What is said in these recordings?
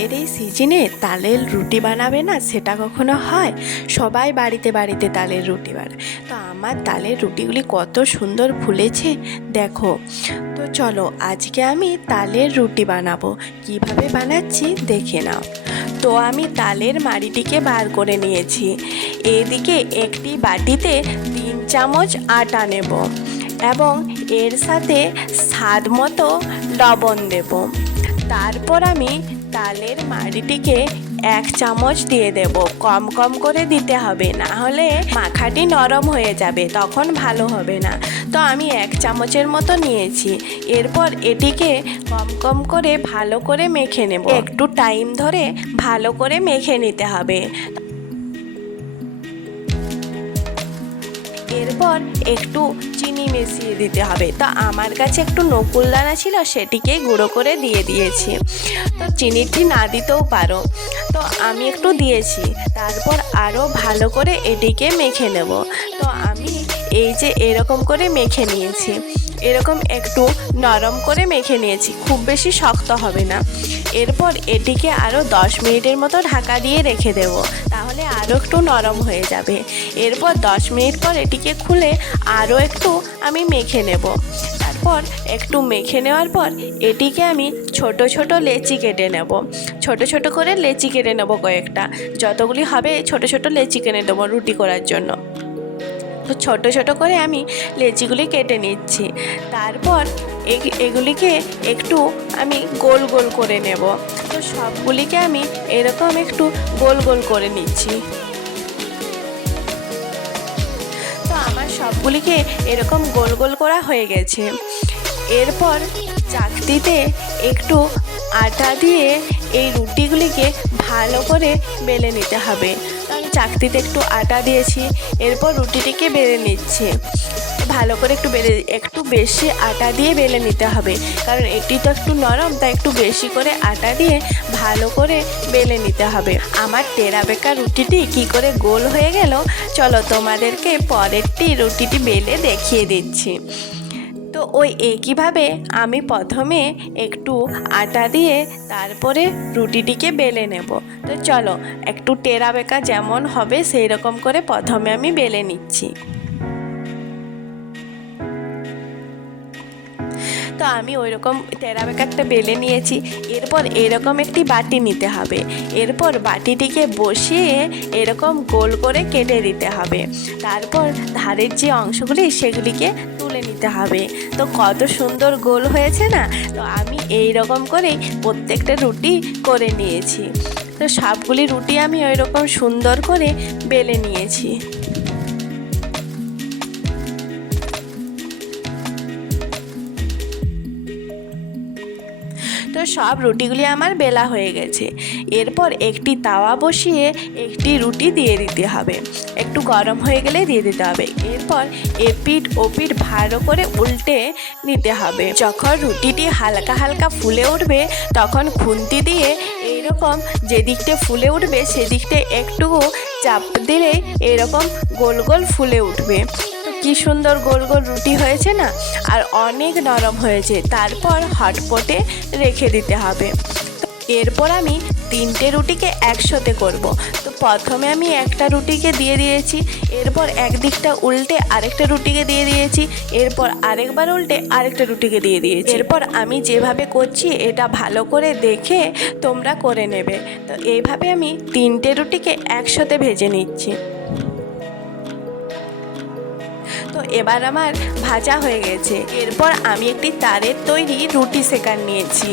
তালের এই সিজনে তালের রুটি বানাবে না, সেটা কখনো হয়? সবাই বাড়িতে বাড়িতে তালের রুটি বানায়। তো আমার তালের রুটিগুলি কত সুন্দর ফুলেছে দেখো। তো চলো আজকে আমি তালের রুটি বানাবো। কিভাবে বানাচ্ছি দেখে নাও। তো আমি তালের মাড়িটিকে বার করে নিয়েছি। এদিকে একটি বাটিতে 3 চামচ আটা নেব এবং এর সাথে স্বাদ মতো লবণ দেব। তারপর আমি তালের মাড়িটিকে 1 চামচ দিয়ে দেব। কম কম করে দিতে হবে, না হলে মাখাটি নরম হয়ে যাবে, তখন ভালো হবে না। তো আমি 1 চামচের মতো নিয়েছি। এরপর এটিকে কম কম করে ভালো করে মেখে নেব। একটু টাইম ধরে ভালো করে মেখে নিতে হবে। এরপর একটু চিনি মিশিয়ে দিতে হবে। তো আমার কাছে একটু নকুলদানা ছিল, সেটিকে গুঁড়ো করে দিয়ে দিয়েছি। তো চিনিটি না দিতেও পারো, তো আমি একটু দিয়েছি। তারপর আরও ভালো করে এটিকে মেখে নেব। তো আমি এই যে এরকম করে মেখে নিয়েছি, এরকম একটু নরম করে মেখে নিয়েছি, খুব বেশি শক্ত হবে না। এরপর এটিকে আরও 10 মিনিটের মতো ঢাকা দিয়ে রেখে দেব, তাহলে আরও একটু নরম হয়ে যাবে। এরপর 10 মিনিট পর এটিকে খুলে আরও একটু আমি মেখে নেব। তারপর একটু মেখে নেওয়ার পর এটিকে আমি ছোট ছোট লেচি কেটে নেব। ছোট ছোট করে লেচি কেটে নেব কয়েকটা, যতগুলি হবে ছোট ছোট লেচি কেটে নেব রুটি করার জন্য। তো ছোট ছোট করে আমি লেচিগুলি কেটে নিচ্ছি। তারপর এগুলিকে একটু আমি গোল গোল করে নেব। তো সবগুলিকে আমি এরকম একটু গোল গোল করে নিচ্ছি। তো আমার সবগুলিকে এরকম গোল গোল করা হয়ে গেছে। এরপর চাকতিতে একটু আটা দিয়ে এই রুটিগুলিকে ভালো করে বেলে নিতে হবে। তো আমি চাকতিতে একটু আটা দিয়েছি। এরপর রুটিটিকে বেলে নিচ্ছি ভালো করে। একটু বেশি আটা দিয়ে বেলে নিতে হবে, কারণ এটি তো একটু নরম, তাই একটু বেশি করে আটা দিয়ে ভালো করে বেলে নিতে হবে। আমার টেরা বেঁকা রুটিটি কি করে গোল হয়ে গেল, চলো তোমাদেরকে পরেরটি রুটিটি বেলে দেখিয়ে দিচ্ছি। তো ওই একইভাবে আমি প্রথমে একটু আটা দিয়ে তারপরে রুটিটিকে বেলে নেব। তো চলো একটু টেরা বেঁকা যেমন হবে সেই রকম করে প্রথমে আমি বেলে নিচ্ছি। তো আমি ওই রকম টেরা বেঁকারটা বেলে নিয়েছি। এরপর এরকম একটি বাটি নিতে হবে। এরপর বাটিটিকে বসিয়ে এরকম গোল করে কেটে দিতে হবে। তারপর ধারের যে অংশগুলি সেগুলিকে তুলে নিতে হবে। তো কত সুন্দর গোল হয়েছে না? তো আমি এই রকম করেই প্রত্যেকটা রুটি করে নিয়েছি। তো সবগুলি রুটি আমি ওই রকম সুন্দর করে বেলে নিয়েছি। তো সব রুটিগুলি আমার বেলা হয়ে গেছে। এরপর একটি তাওয়া বসিয়ে একটি রুটি দিয়ে দিতে হবে, একটু গরম হয়ে গেলে দিয়ে দিতে হবে। এরপর এপিঠ ওপিঠ ভালো করে উল্টে নিতে হবে। যখন রুটিটি হালকা হালকা ফুলে উঠবে তখন খুন্তি দিয়ে এইরকম যেদিকটা ফুলে উঠবে সেদিকটা একটু চাপ দিলে এরকম গোল গোল ফুলে উঠবে। কি সুন্দর গোল গোল রুটি হয়েছে না? আর অনেক নরম হয়েছে। তারপর হটপটে রেখে দিতে হবে। এরপর আমি 3টে রুটিকে একসাথে করব। তো প্রথমে আমি একটা রুটিকে দিয়ে দিয়েছি, এরপর একদিকটা উল্টে আরেকটা রুটিকে দিয়ে দিয়েছি, এরপর আরেকবার উল্টে আরেকটা রুটিকে দিয়ে দিয়েছি। এরপর আমি যেভাবে করছি এটা ভালো করে দেখে তোমরা করে নেবে। তো এইভাবে আমি 3টে রুটিকে একসাথে ভেজে নিচ্ছি। তো এবার আমার ভাজা হয়ে গেছে। এরপর আমি একটি তারের তৈরি রুটি সেকার নিয়েছি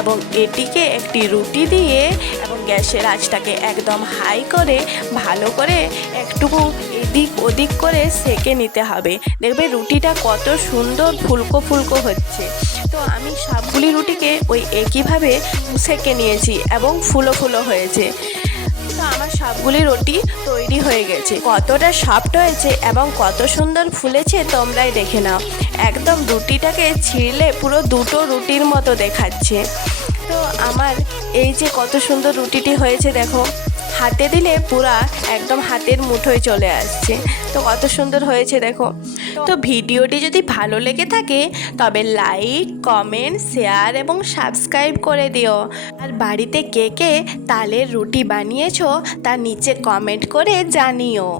এবং এটিকে একটি রুটি দিয়ে এবং গ্যাসের আঁচটাকে একদম হাই করে ভালো করে একটুকু এদিক ওদিক করে সেকে নিতে হবে। দেখবে রুটিটা কত সুন্দর ফুলকো ফুলকো হচ্ছে। তো আমি সবগুলি রুটিকে ওই একইভাবে সেকে নিয়েছি এবং ফুলো ফুলো হয়েছে। তো আমার সবগুলি রুটি তৈরি হয়ে গেছে। কতটা সফট হয়েছে এবং কত সুন্দর ফুলেছে তোমরাই দেখে নাও। একদম রুটিটাকে ছিঁড়লে পুরো দুটো রুটির মতো দেখাচ্ছে। তো আমার এই যে কত সুন্দর রুটিটি হয়েছে দেখো, হাতে দিলে পুরা একদম হাতের মুঠোয় চলে আসছে। তো কত সুন্দর হয়েছে দেখো। তো ভিডিওটি যদি ভালো লেগে থাকে তবে লাইক, কমেন্ট, শেয়ার এবং সাবস্ক্রাইব করে দিও। আর বাড়িতে কে কে তালের রুটি বানিয়েছো তা নিচে কমেন্ট করে জানিও।